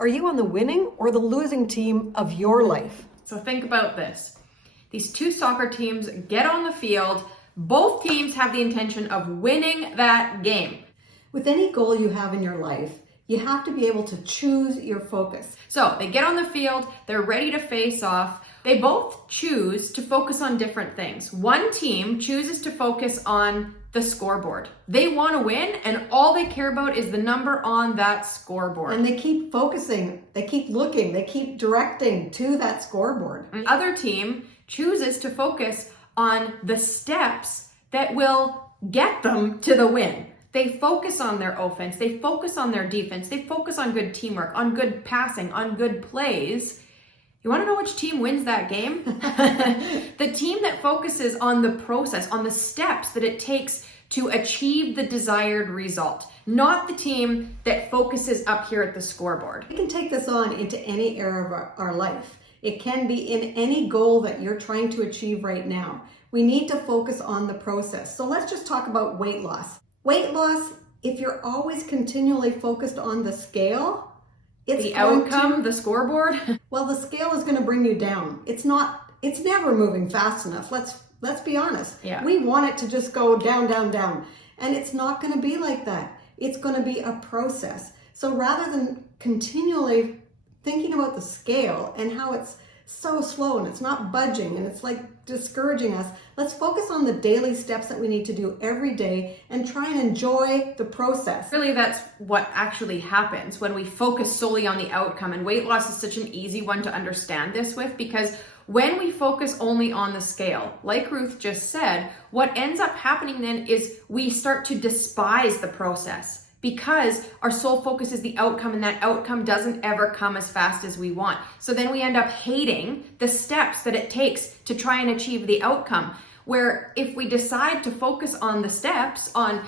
Are you on the winning or the losing team of your life? So think about this. These two soccer teams get on the field. Both teams have the intention of winning that game. With any goal you have in your life, you have to be able to choose your focus. So they get on the field, they're ready to face off. They both choose to focus on different things. One team chooses to focus on the scoreboard. They want to win, and all they care about is the number on that scoreboard. And they keep focusing, they keep looking, they keep directing to that scoreboard. The other team chooses to focus on the steps that will get them to the win. They focus on their offense, they focus on their defense, they focus on good teamwork, on good passing, on good plays. You want to know which team wins that game? The team that focuses on the process, on the steps that it takes to achieve the desired result, not the team that focuses up here at the scoreboard. We can take this on into any area of our life. It can be in any goal that you're trying to achieve right now. We need to focus on the process. So let's just talk about weight loss. Weight loss, if you're always continually focused on the scale, it's the outcome, the scoreboard. Well, the scale is going to bring you down. It's never moving fast enough. Let's be honest. Yeah. We want it to just go down, down, down. And it's not going to be like that. It's going to be a process. So rather than continually thinking about the scale and how it's so slow and it's not budging and it's like discouraging us, let's focus on the daily steps that we need to do every day and try and enjoy the process. Really, that's what actually happens when we focus solely on the outcome. And weight loss is such an easy one to understand this with, because when we focus only on the scale, like Ruth just said, what ends up happening then is we start to despise the process, because our sole focus is the outcome, and that outcome doesn't ever come as fast as we want. So then we end up hating the steps that it takes to try and achieve the outcome. Where if we decide to focus on the steps, on,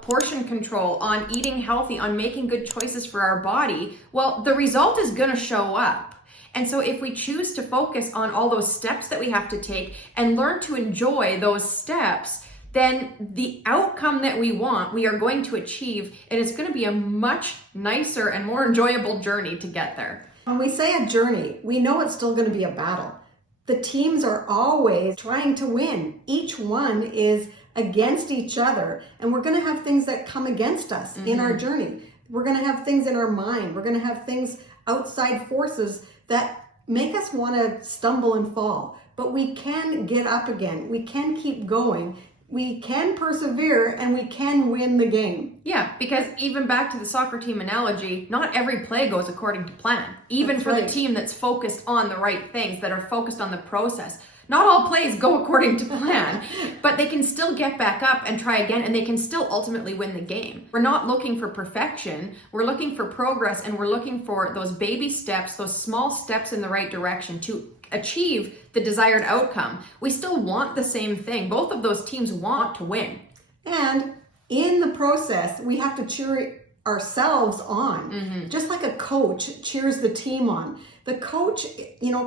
portion control, on eating healthy, on making good choices for our body, well, the result is gonna show up. And so if we choose to focus on all those steps that we have to take and learn to enjoy those steps, then the outcome that we want, we are going to achieve, and it's going to be a much nicer and more enjoyable journey to get there. When we say a journey, we know it's still going to be a battle. The teams are always trying to win. Each one is against each other, and we're going to have things that come against us in our journey. We're going to have things in our mind. We're going to have things, outside forces that make us want to stumble and fall. But we can get up again. We can keep going. We can persevere, and we can win the game. Yeah, because even back to the soccer team analogy, not every play goes according to plan. Even That's for right. the team that's focused on the right things, that are focused on the process. Not all plays go according to plan, but they can still get back up and try again, and they can still ultimately win the game. We're not looking for perfection, we're looking for progress, and we're looking for those baby steps, those small steps in the right direction to achieve the desired outcome. We still want the same thing. Both of those teams want to win. And in the process, we have to cheer ourselves on. Just like a coach cheers the team on. The coach,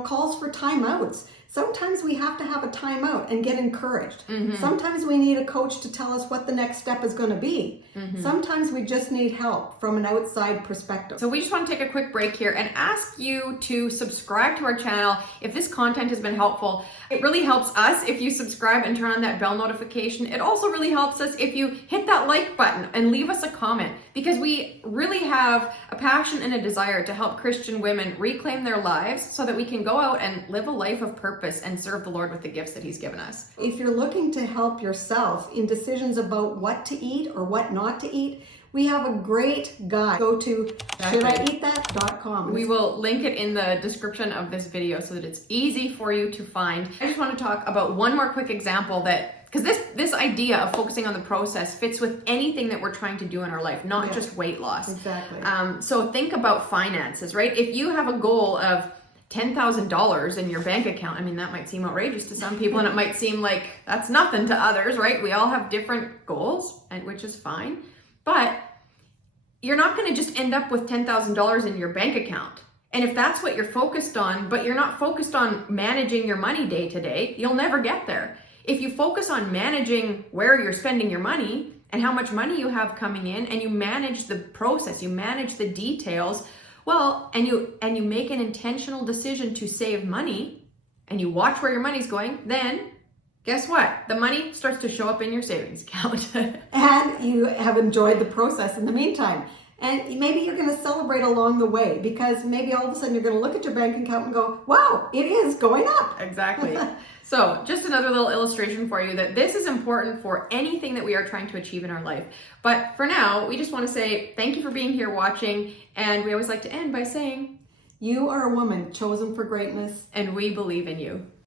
calls for timeouts. Sometimes we have to have a timeout and get encouraged. Sometimes we need a coach to tell us what the next step is going to be. Sometimes we just need help from an outside perspective. So we just want to take a quick break here and ask you to subscribe to our channel. If this content has been helpful, it really helps us if you subscribe and turn on that bell notification. It also really helps us if you hit that like button and leave us a comment, because we really have a passion and a desire to help Christian women reclaim their lives so that we can go out and live a life of purpose and serve the Lord with the gifts that He's given us. If you're looking to help yourself in decisions about what to eat or what not to eat, we have a great guide. Go to shouldideatthat.com. We will link it in the description of this video so that it's easy for you to find. I just want to talk about one more quick example because this idea of focusing on the process fits with anything that we're trying to do in our life, not just weight loss. Exactly. So think about finances, right? If you have a goal of $10,000 in your bank account, that might seem outrageous to some people, and it might seem like that's nothing to others, right? We all have different goals, which is fine. But you're not going to just end up with $10,000 in your bank account. And if that's what you're focused on, but you're not focused on managing your money day to day, you'll never get there. If you focus on managing where you're spending your money and how much money you have coming in, and you manage the process, you manage the details, Well, and you make an intentional decision to save money and you watch where your money's going, then guess what? The money starts to show up in your savings account. And you have enjoyed the process in the meantime. And maybe you're going to celebrate along the way, because maybe all of a sudden you're going to look at your bank account and go, wow, it is going up. Exactly. So just another little illustration for you that this is important for anything that we are trying to achieve in our life. But for now, we just want to say thank you for being here watching. And we always like to end by saying, You are a woman chosen for greatness. and we believe in you.